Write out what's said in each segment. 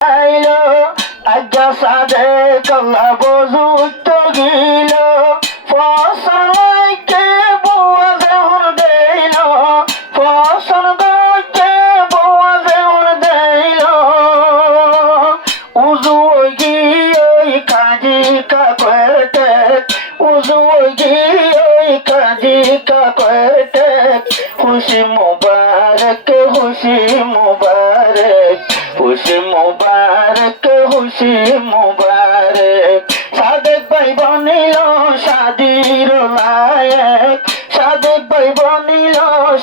আইলো আজ্ঞা সাদে কল্লা বজুত গিল ফসলকে বুয়া যেমন দেইল ফসলকে বুয়া যেমন দেইল উজু গিয়ে কাজী কাপড়ে উজু গিয়ে কাজী কাপড়ে খুশি মুবারক খুশি মুবারক খুশি মুবারক খুশি মুবারক সাদেক ভাই বনিল শাদির লায়ক সাদেক ভাই বনিল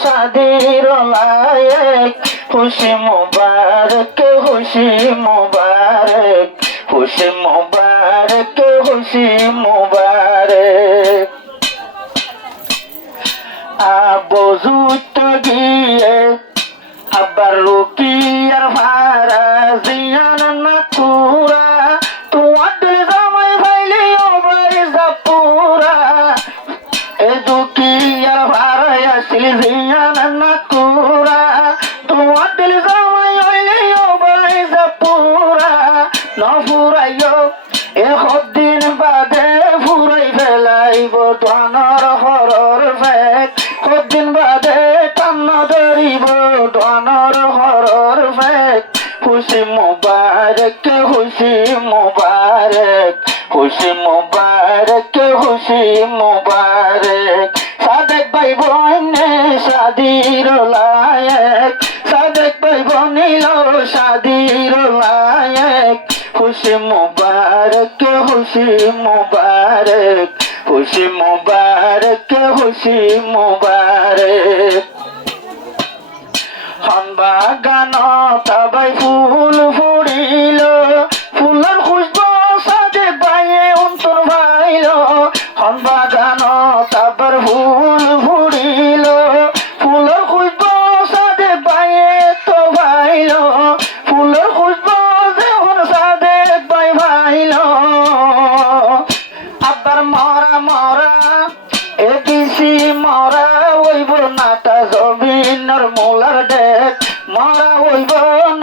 শাদির লায়ক খুশি মুবারক খুশি মুবারক খুশি মুবারক খুশি মুবারক আবজুত গিয়ে আবার রুকিয়ার ভাড়া জিয়ান না কুরা তোমার দিল জামাই ভাইলে ওবাই জাপুরা এ দুকিয়ার ভাড়া আসিল জিয়ান না কুরা তোমার দিল জামাই হইলে ওবাই জাপুরা ন ফুরাইও এ দিন বাদে ফুরাই ফেলাইব ধনর হরর ফেক দিন বাদে টান্ন ধরিব ধনর হরর ফেক খুশি মুবারক খুশি মুবারক খুশি মুবারক খুশি মুবারক সাদেক ভাই বনে শাদির লায়ক সাদেক ভাই বনিল শাদির লায়ক খুশি মুবারক খুশি মুবারক খুশি মুবারক খুশি মুবারক হন বাগান তবাই ফুল ফুরিল ফুলের খুশবু সাদেক ভাইয়ে অন্তর ভাইল হন বাগান তাবার ফুল ফুরিল ফুলের খুশবু সাদেক ভাইয়ে তো ভাইল ফুলের খুশবু যেমন সাদেক ভাই ভাইল আবার মরা মরা এ দিছি মরা হইব নাটা জমিনের মোলার ডেক মরা হইব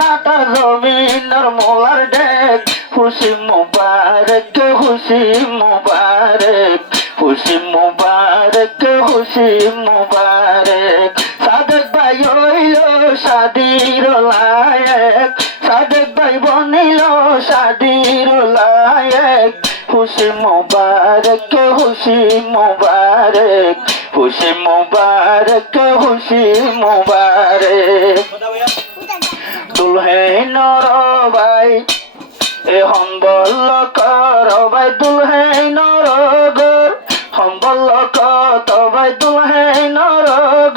নাটা জমিনের মোলার ডেক খুশি মুবারক খুশি মুবারক খুশি মুবারক খুশি মুবারক সাদেক ভাই হইল শাদির লায়ক সাদেক ভাই বনিল শাদির লায়ক খুশি মুবারক খুশি মুবারক খুশি মুবারক খুশি মুবারক দুলহেনর ভাই এ হম্বল কর ভাই দুলহেনর গর হম্বল কত ভাই দুলহেনর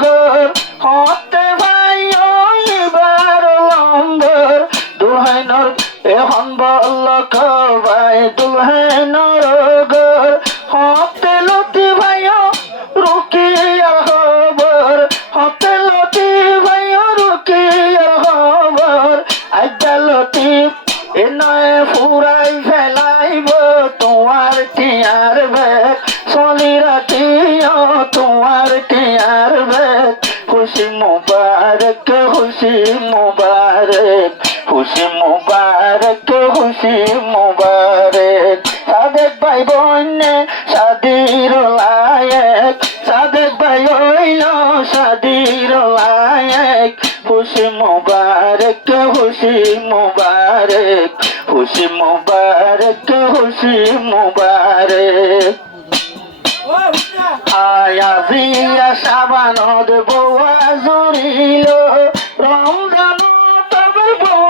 গর হতে ভাই ওইবার লম্বর দুলহেনর এ হম্বল কর ভাই দুলহেনর গর হতে লতি ভাই রুকিয়ার খবর হতে লতি ভাই রুকিয়ার খবর আজ্ঞা লতিফ এ নয় ফুরাই ফেলাইব তোমার টিয়ার বেগ চলি রাখিও তোমার টিয়ার বেগ খুশি মুবারক খুশি মুবারক খুশি মুবারক খুশি মুবারক সাদেক ভাই বনে শাদির লায়ক সাদেক ভাই হইল শাদির লায়ক খুশি মুবারক খুশি মুবারক খুশি মুবারক খুশি মুবারক আয়া জিয়া সাবানদ বউয়া জুড়িল রমজান তবে বউ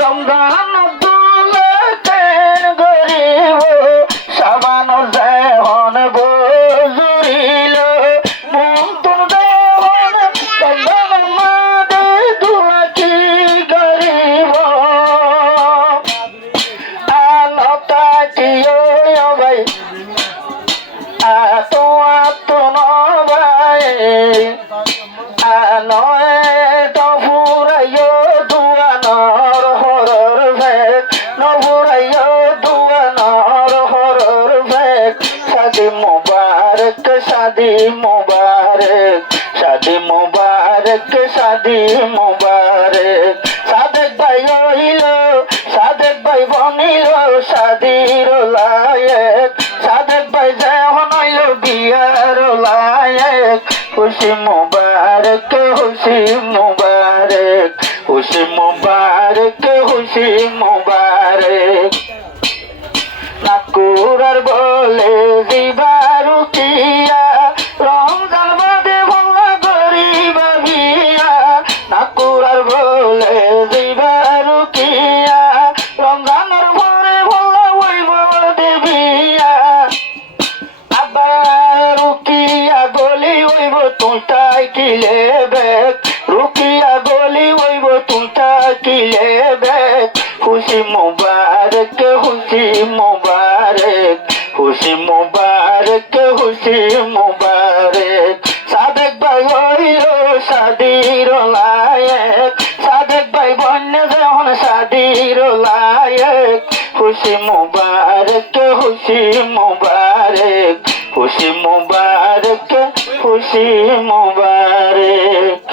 রমজান দুলে কেন গরিব সাবান যেহন বজুরিল মন তোর দেহন কল্যাণ মাদে দুলা কি গরিব আলতা কি ভাই আতো আতো নবাই নয় তো ফুরাইও দুয়ানর হরর ভেক নফুরাইও দুয়ানর হরর ভেক শাদি মুবারক শাদি মুবারক শাদি মুবারক শাদি মুবারক সাদেক ভাই হইল বনিল শাদির লায়েক সাদেক ভাই যেমন হইল বিয়ার লায়েক খুশি মুবারক খুশি মুবারক খুশি মুবারক খুশি মুবারক নাকুরার বলে দিবারু কিয়া রমজান বাদে ভোলা গরিবা বিয়া নাকুরার বলে দিবারু কিয়া রমজানের পরে ভোলা হইব দেবিয়া আবার রুকিয়া গলি হইব তুইটাই কিলে বেক রুকিয়া গলি হইব তুইটাই কিলে বেক খুশি মুবারক খুশি মুবারক খুশি মুবারক খুশি মুবারক সাদেক ভাই হইল শাদির লায়েক সাদেক ভাই বন্য যেমন শাদির লায়েক খুশি মুবারক খুশি মুবারক খুশি মুবারক খুশি মুবারক